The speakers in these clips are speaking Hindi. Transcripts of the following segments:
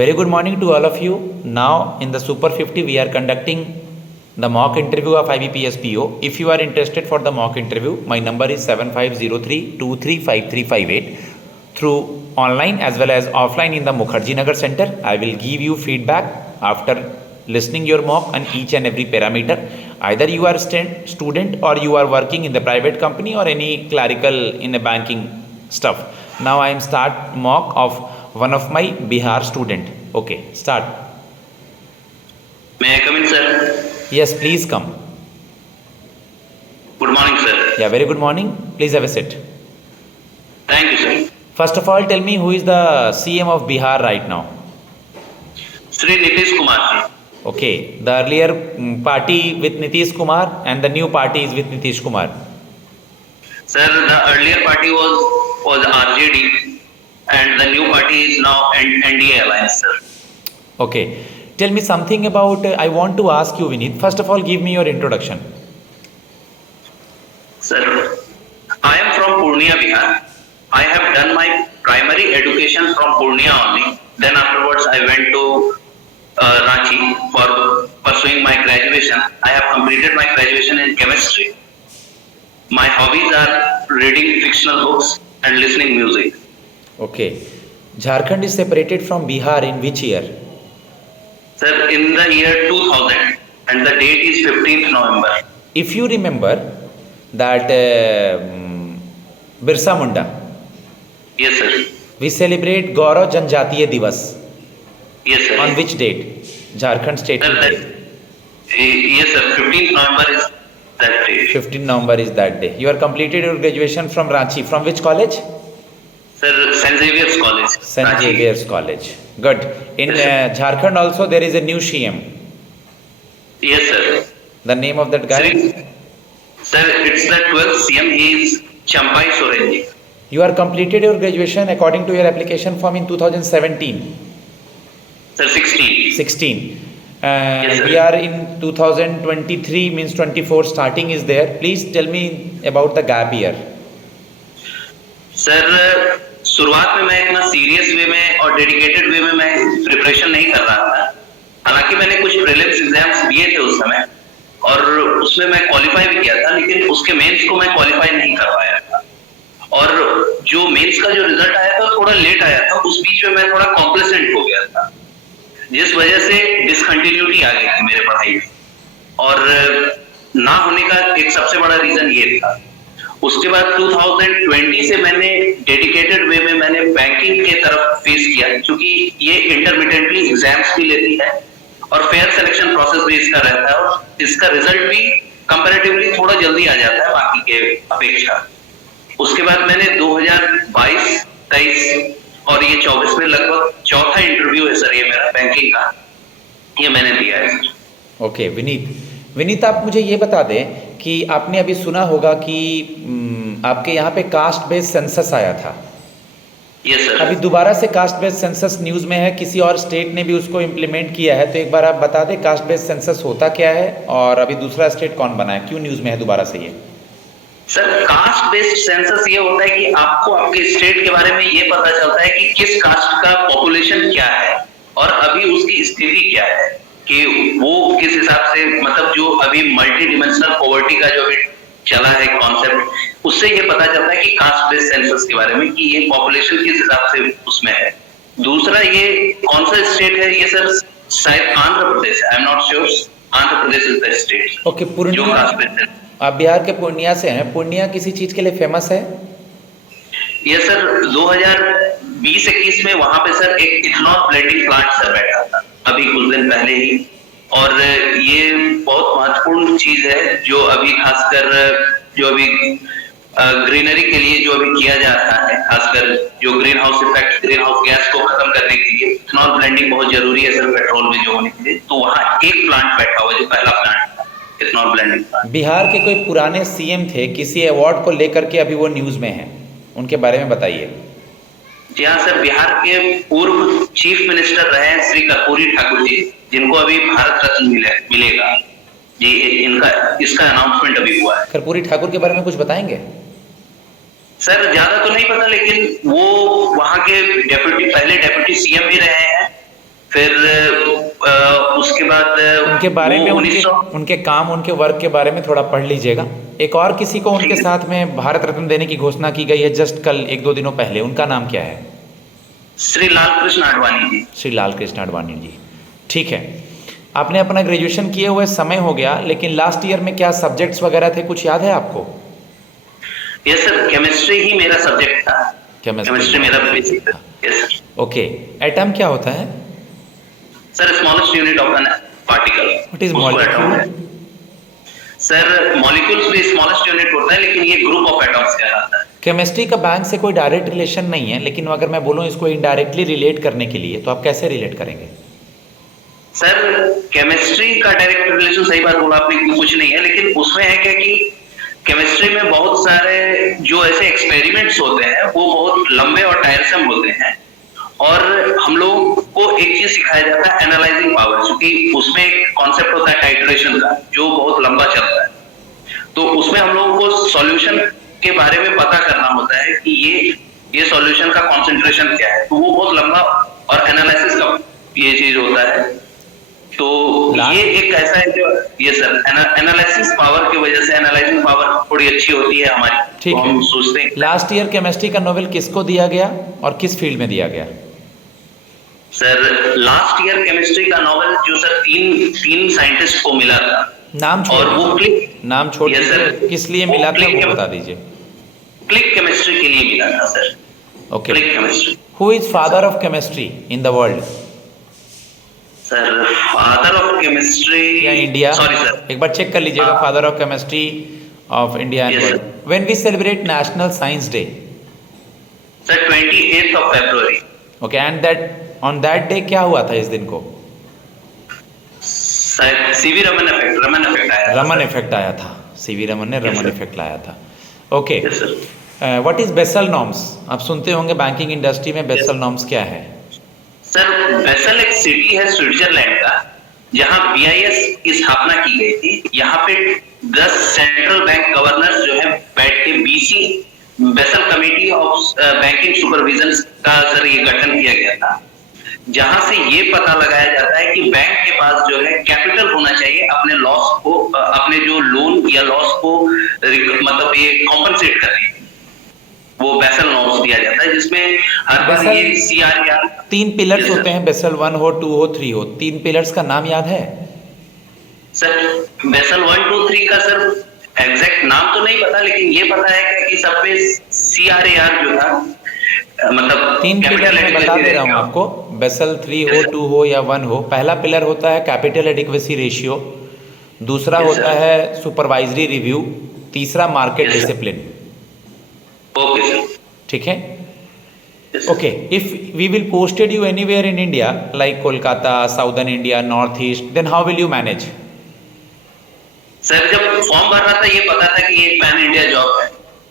Very good morning to all of you. Now in the Super 50 we are conducting the mock interview of IBPS PO. If you are interested for the mock interview, my number is 7503235358 through online as well as offline in the Mukherjee Nagar Center. I will give you feedback after listening your mock on each and every parameter. Either you are student or you are working in the private company or any clerical in a banking stuff. Now I am start mock of one of my Bihar student. Okay, start. May I come in, sir? Yes, please come. Good morning, sir. Yeah, very good morning. Please have a seat. Thank you, sir. First of all, tell me who is the CM of Bihar right now? Sri Nitish Kumar ji. Okay, the earlier party with Nitish Kumar and the new party is with Nitish Kumar. Sir, the earlier party was RJD and the new party is now NDA Alliance, sir. Okay, tell me something about, I want to ask you, Vineet. First of all, give me your introduction. Sir, I am from Purnia, Bihar. I have done my primary education from Purnia only. Then afterwards I went to Ranchi for pursuing my graduation. I have completed my graduation in chemistry. My hobbies are reading fictional books and listening music. Okay, Jharkhand is separated from Bihar in which year? Sir, in the year 2000 and the date is 15th November. If you remember that Birsa Munda, Yes, sir. we celebrate Gaurav Janjatiya Divas. Yes, sir. On which date? Jharkhand State Sir, Day. yes, sir. 15th November is that day. 15 November is that day. You are completed your graduation from Ranchi. From which college? Sir, St. Xavier's College. St. Ranchi. Xavier's College. Good. In Jharkhand also there is a new CM. Yes, sir. The name of that guy? Sir, it's the 12th CM. He is Champai Sorenji. You are completed your graduation according to your application form in 2017. Sir, 16. 16. Yes, sir. We are in 2023 means 24 starting is there. Please tell me about the gap year. Sir शुरुआत में मैं इतना सीरियस वे में और डेडिकेटेड वे में मैं प्रिपरेशन नहीं कर रहा था. हालांकि मैंने कुछ प्रीलिम्स एग्जाम्स दिए थे उस समय और उसमें मैं क्वालिफाई भी किया था, लेकिन उसके मेंस को मैं क्वालिफाई नहीं कर पाया था. और जो मेंस का जो रिजल्ट आया था थोड़ा लेट आया था. उस बीच में मैं थोड़ा कॉम्प्लेसेंट हो गया था, जिस वजह से डिसकंटिन्यूटी आ गई थी मेरे पढ़ाई में. और ना होने का एक सबसे बड़ा रीजन ये था. उसके बाद 2020 से मैंने डेडिकेटेड वे में मैंने बैंकिंग के तरफ फेस किया, क्योंकि ये इंटरमीडिएटली एग्जाम्स भी लेती है और फेयर सिलेक्शन प्रोसेस भी इसका रहता है और इसका रिजल्ट भी कंपैरेटिवली थोड़ा जल्दी आ जाता है बाकी के अपेक्षा. उसके बाद मैंने 2022, 23 और ये 24 में लगभग चौथा इंटरव्यू है सर ये मेरा बैंकिंग का, ये मैंने दिया है. ओके, विनीत आप मुझे ये बता दें कि आपने अभी सुना होगा कि आपके यहाँ पे कास्ट बेस्ड सेंसस आया था. Yes sir. अभी दोबारा से कास्ट बेस्ड सेंसस न्यूज़ में है, किसी और स्टेट ने भी उसको इम्प्लीमेंट किया है, तो एक बार आप बता दें कास्ट बेस्ड सेंसस होता क्या है और अभी दूसरा स्टेट कौन बना है, क्यों न्यूज़ में है दोबारा से ये? सर, कास्ट बेस्ड सेंसस ये होता है कि आपको आपके स्टेट के बारे में ये पता चलता है कि किस कास्ट का पॉपुलेशन क्या है और अभी उसकी स्थिति क्या है, कि वो किस हिसाब से, मतलब जो अभी मल्टी डिमेंशनल पॉवर्टी का जो अभी चला है कॉन्सेप्ट, उससे ये पता चलता है कि कास्ट बेस्ड सेंसस के बारे में कि ये पॉपुलेशन किस हिसाब से उसमें है. दूसरा, ये कौन सा स्टेट है, ये सर शायद आंध्र प्रदेश है. I am not sure. Andhra Pradesh is the state. Okay, Purnia. आप बिहार के पूर्णिया से हैं. पूर्णिया किसी चीज के लिए फेमस है? ये सर 2020-21 में वहां पे सर एक इथेनॉल ब्लेंडिंग प्लांट सर बैठा था अभी कुछ दिन पहले ही, और ये बहुत महत्वपूर्ण चीज है जो अभी खासकर जो अभी ग्रीनरी के लिए जो अभी किया जा रहा है, खासकर जो green house effect, green house gas को खत्म करने के लिए इथेनॉल ब्लेंडिंग बहुत जरूरी है सर पेट्रोल में जो होने के लिए. तो वहाँ एक प्लांट बैठा हुआ जो पहला प्लांट था इथेनॉल ब्लेंडिंग प्लांट. बिहार के कोई पुराने सीएम थे किसी अवार्ड को लेकर के अभी वो न्यूज़ में है, उनके बारे में बताइए. जी हाँ सर, बिहार के पूर्व चीफ मिनिस्टर रहे हैं श्री कर्पूरी ठाकुर जी, जिनको अभी भारत रत्न मिलेगा जी. इसका अनाउंसमेंट अभी हुआ है. कर्पूरी ठाकुर के बारे में कुछ बताएंगे? सर ज्यादा तो नहीं पता, लेकिन वो वहाँ के पहले डेप्यूटी सीएम भी रहे हैं फिर उसके बाद उनके बारे में, वो उनके 1900 उनके काम, उनके वर्क के बारे में थोड़ा पढ़ लीजिएगा। एक और किसी को उनके ठीक है। साथ में भारत रत्न देने की घोषणा की गई है जस्ट कल, एक दो दिनों पहले। उनका नाम क्या है? श्री लाल कृष्ण आडवाणी जी। श्री लाल कृष्ण आडवाणी जी। ठीक है, आपने अपना ग्रेजुएशन किए हुए समय हो गया, लेकिन लास्ट ईयर में क्या सब्जेक्ट्स वगैरह थे, कुछ याद है आपको? यस सर, केमिस्ट्री ही मेरा सब्जेक्ट था। केमिस्ट्री केमिस्ट्री मेरा बेसिक था। Yes sir. ओके, एटम क्या होता है? Sir smallest unit of an particle. What is उसको एटम मॉलिक्यूल? है। सर मॉलिक्यूल्स भी स्मॉलेस्ट यूनिट होता है, लेकिन ये ग्रुप ऑफ एटम्स कहलाता है। केमिस्ट्री का बैंक से कोई डायरेक्ट रिलेशन नहीं है, लेकिन अगर मैं बोलूँ इसको इनडायरेक्टली रिलेट करने के लिए, तो आप कैसे रिलेट करेंगे? सर केमिस्ट्री का डायरेक्ट रिलेशन, सही बात बोला आपने कि कुछ नहीं है, लेकिन उसमें है क्या कि केमिस्ट्री में बहुत सारे जो ऐसे एक्सपेरिमेंट्स होते हैं वो बहुत लंबे और टायरसम होते हैं, और हम लोग को एक चीज सिखाया जाता है, एनालाइजिंग पावर, क्योंकि उसमें एक कॉन्सेप्ट होता है टाइट्रेशन का जो बहुत लंबा चलता है। तो उसमें हम लोगों को सॉल्यूशन के बारे में पता करना होता है कि ये सॉल्यूशन का कॉन्सेंट्रेशन क्या है, तो वो बहुत लंबा और एनालिसिस का ये चीज होता है। तो ये एक ऐसा है जो, ये सर एनालिसिस पावर की वजह से एनालाइजिंग पावर थोड़ी अच्छी होती है हमारी। ठीक तो है, हम सोचते हैं। लास्ट ईयर केमिस्ट्री का नोबेल किसको दिया गया और किस फील्ड में दिया गया? सर लास्ट ईयर केमिस्ट्री का नोबेल जो सर तीन साइंटिस्ट को मिला था, नाम छोड़ और वो दीजिए, नाम छोड़ Yes, दीजिए, sir. किस लिए वो मिला था click वो chem- बता दीजिए। क्लिक केमिस्ट्री के लिए मिला था sir. Okay, click chemistry. Who is father of chemistry in the world? Sir father of chemistry या इंडिया? सॉरी सर, एक बार चेक कर लीजिएगा, father of chemistry of India and Yes, sir. World. When we celebrate national science day? Sir 28 of February. Okay, and that on that day क्या हुआ था इस दिन को? सीवी रमन इफेक्ट आया था। रमन इफेक्ट आया था, सीवी रमन ने Yes, रमन sir. इफेक्ट लाया था। Okay, Yes, sir. What is Basel norms? आप सुनते होंगे बैंकिंग इंडस्ट्री में बेसल नॉर्म्स क्या है? सर बेसल एक सिटी है स्विट्जरलैंड का, जहां बीआईएस की स्थापना की गई थी। यहाँ पे 10 सेंट्रल बैंक गवर्नर्स जो है बैठ के BC basal committee of banking supervision का सर ये गठन किया गया था, जहां से ये पता लगाया जाता है कि बैंक के पास जो है कैपिटल होना चाहिए अपने लॉस को, अपने जो लोन या लॉस को मतलब ये कॉम्पनसेट करने की। वो बेसल नॉर्म्स दिया जाता है, जिसमें हर बार बेसल- ये सीआरआर 3 पिलर्स Yes, sir. होते हैं, बेसल 1 हो, 2 हो, 3 हो। 3 पिलर्स का नाम याद है? सर बेसल 1 2 3 का सर एग्जैक्ट नाम तो नहीं पता, लेकिन ये पता है कि सब पे सीआरआर जो था, मतलब 3 पिलर मैं बता दे रहा हूँ आपको, बेसल 3 हो, 2 हो या 1 हो। पहला पिलर होता है कैपिटल एडिक्वेसी रेशियो, दूसरा Yes, होता sir. है सुपरवाइजरी रिव्यू, तीसरा market Yes, sir. Discipline. Okay sir. ठीक है, Yes, sir. Okay. If we will posted you anywhere in India like Kolkata, southern India, north east, then how will you manage? Sir जब फॉर्म भर रहा था ये पता था कि ये पैन इंडिया जॉब है,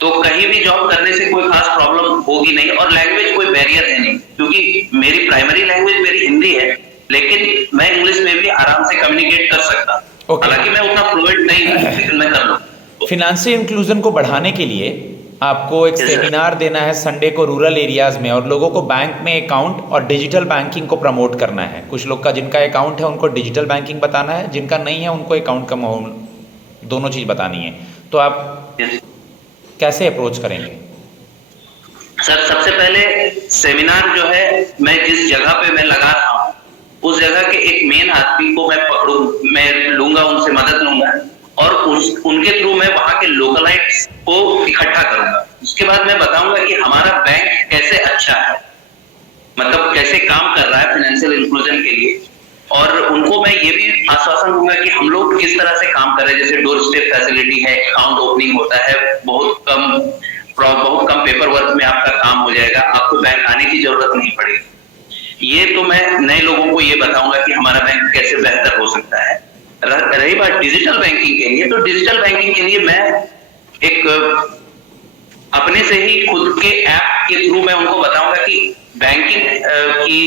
तो कहीं भी जॉब करने से कोई खास प्रॉब्लम होगी नहीं, और लैंग्वेज कोई बैरियर है नहीं, क्योंकि मेरी प्राइमरी लैंग्वेज मेरी हिंदी है, लेकिन मैं इंग्लिश में भी आराम से कम्युनिकेट कर सकता हूँ। Okay. हालांकि मैं उतना फ्लुएंट नहीं हूँ, लेकिन मैं कर लूँ। फिनेंशियल इंक्लूजन को बढ़ाने के लिए आपको एक Yes, sir. सेमिनार देना है संडे को रूरल एरियाज में, और लोगों को बैंक में अकाउंट और डिजिटल बैंकिंग को प्रमोट करना है। कुछ लोग का जिनका अकाउंट है उनको डिजिटल बैंकिंग बताना है, जिनका नहीं है उनको अकाउंट का माहौल, दोनों चीज़ बतानी है। तो आप Yes. कैसे अप्रोच करेंगे? सर सबसे पहले सेमिनार जो है, मैं जिस जगह पे मैं लगा रहा हूँ उस जगह के एक मेन आदमी को मैं पकड़ू, मैं लूंगा, उनसे मदद लूंगा, और उनके थ्रू मैं वहां के लोकलाइट्स को इकट्ठा करूंगा। उसके बाद मैं बताऊंगा कि हमारा बैंक कैसे अच्छा है, मतलब कैसे काम कर रहा है फाइनेंशियल इंक्लूजन के लिए, और उनको मैं ये भी आश्वासन दूंगा कि हम लोग किस तरह से काम कर रहे हैं। जैसे डोर स्टेप फैसिलिटी है, अकाउंट ओपनिंग होता है, बहुत कम पेपर वर्क में आपका काम हो जाएगा, आपको बैंक आने की जरूरत नहीं पड़ेगी। ये तो मैं नए लोगों को ये बताऊंगा कि हमारा बैंक कैसे बेहतर हो सकता है। रही बात डिजिटल बैंकिंग के लिए, तो डिजिटल बैंकिंग के लिए मैं एक अपने से ही खुद के ऐप के थ्रू मैं उनको बताऊंगा कि बैंकिंग की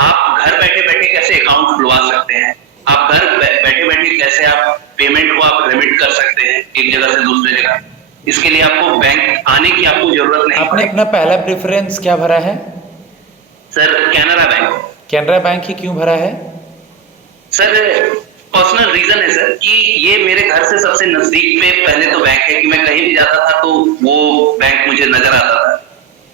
आप घर बैठे बैठे कैसे अकाउंट खुलवा सकते हैं, आप घर बैठे बैठे कैसे आप पेमेंट को आप रेमिट कर सकते हैं एक जगह से दूसरी जगह। इसके लिए आपको बैंक आने की आपको जरूरत नहीं। आपने अपना पहला प्रेफरेंस क्या भरा है? Sir Canara bank. Canara bank ही क्यों भरा है? सर पर्सनल रीजन है सर कि ये मेरे घर से सबसे नजदीक पे पहले तो बैंक है कि मैं कहीं भी जाता था तो वो बैंक मुझे नजर आता था।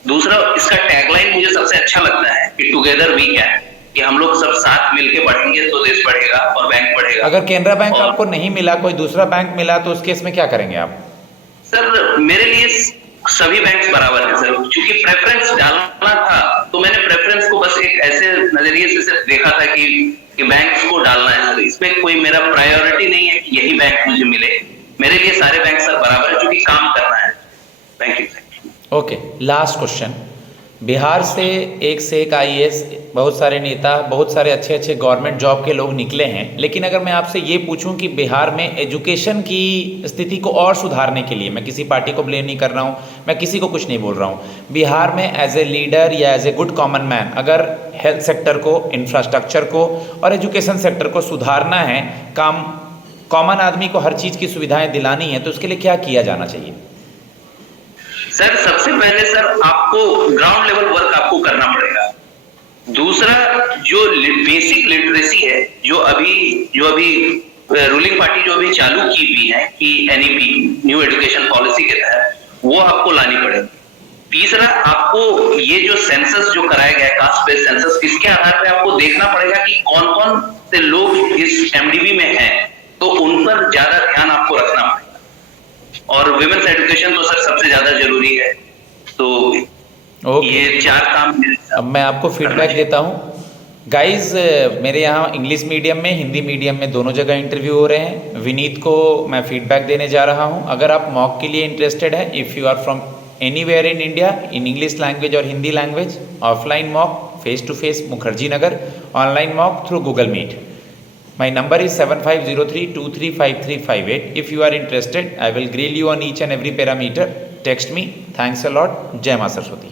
दूसरा, इसका टैगलाइन मुझे सबसे अच्छा लगता है कि टुगेदर वी कैन, कि हम लोग सब साथ मिलके बढ़ेंगे तो देश बढ़ेगा और बैंक बढ़ेगा। अगर कैनरा बैंक और आपको नहीं मिला, कोई दूसरा बैंक मिला, तो उस केस में क्या करेंगे आप? सर मेरे लिए सभी बैंक्स बराबर हैं सर, क्योंकि प्रेफरेंस डालना था तो मैंने प्रेफरेंस को बस एक ऐसे नजरिए से सिर्फ देखा था कि बैंक्स को डालना है सर, इसमें कोई मेरा प्रायोरिटी नहीं है कि यही बैंक मुझे मिले। मेरे लिए सारे बैंक सर बराबर है, क्योंकि काम करना है। Thank you. Okay, last question. Bihar से एक आईएएस, बहुत सारे नेता, बहुत सारे अच्छे अच्छे गवर्नमेंट जॉब के लोग निकले हैं, लेकिन अगर मैं आपसे ये पूछूं कि बिहार में एजुकेशन की स्थिति को और सुधारने के लिए, मैं किसी पार्टी को ब्लेम नहीं कर रहा हूँ, मैं किसी को कुछ नहीं बोल रहा हूँ, बिहार में एज ए लीडर या as a good common man अगर हेल्थ सेक्टर को, इंफ्रास्ट्रक्चर को और एजुकेशन सेक्टर को सुधारना है, कॉमन आदमी को हर चीज़ की सुविधाएँ दिलानी है, तो उसके लिए क्या किया जाना चाहिए? सर सबसे पहले सर आपको ग्राउंड लेवल वर्क आपको करना पड़ेगा। दूसरा, जो बेसिक लिटरेसी है, जो अभी रूलिंग पार्टी जो अभी चालू की हुई है कि एनईपी, न्यू एजुकेशन पॉलिसी के तहत, वो आपको लानी पड़ेगी। तीसरा, आपको ये जो सेंसस जो कराया गया है, कास्ट बेस्ड सेंसस, इसके आधार पे आपको देखना पड़ेगा कि कौन कौन से लोग इस एमडीबी में हैं, तो उन पर ज्यादा ध्यान आपको रखना पड़ेगा। और विमेन्स एजुकेशन तो सर सबसे ज्यादा जरूरी है। तो ये 4 काम। अब मैं आपको फीडबैक देता हूँ। गाइज, मेरे यहाँ इंग्लिश मीडियम में, हिंदी मीडियम में दोनों जगह इंटरव्यू हो रहे हैं। विनीत को मैं फीडबैक देने जा रहा हूँ। अगर आप मॉक के लिए इंटरेस्टेड हैं, if you are from anywhere in India, in English language और Hindi language, offline mock face to face Mukherjee Nagar, online mock through Google Meet, my number is 7503235358. If you are interested, I will grill you on each and every parameter. Text me. Thanks a lot. Jai Maa Saraswati.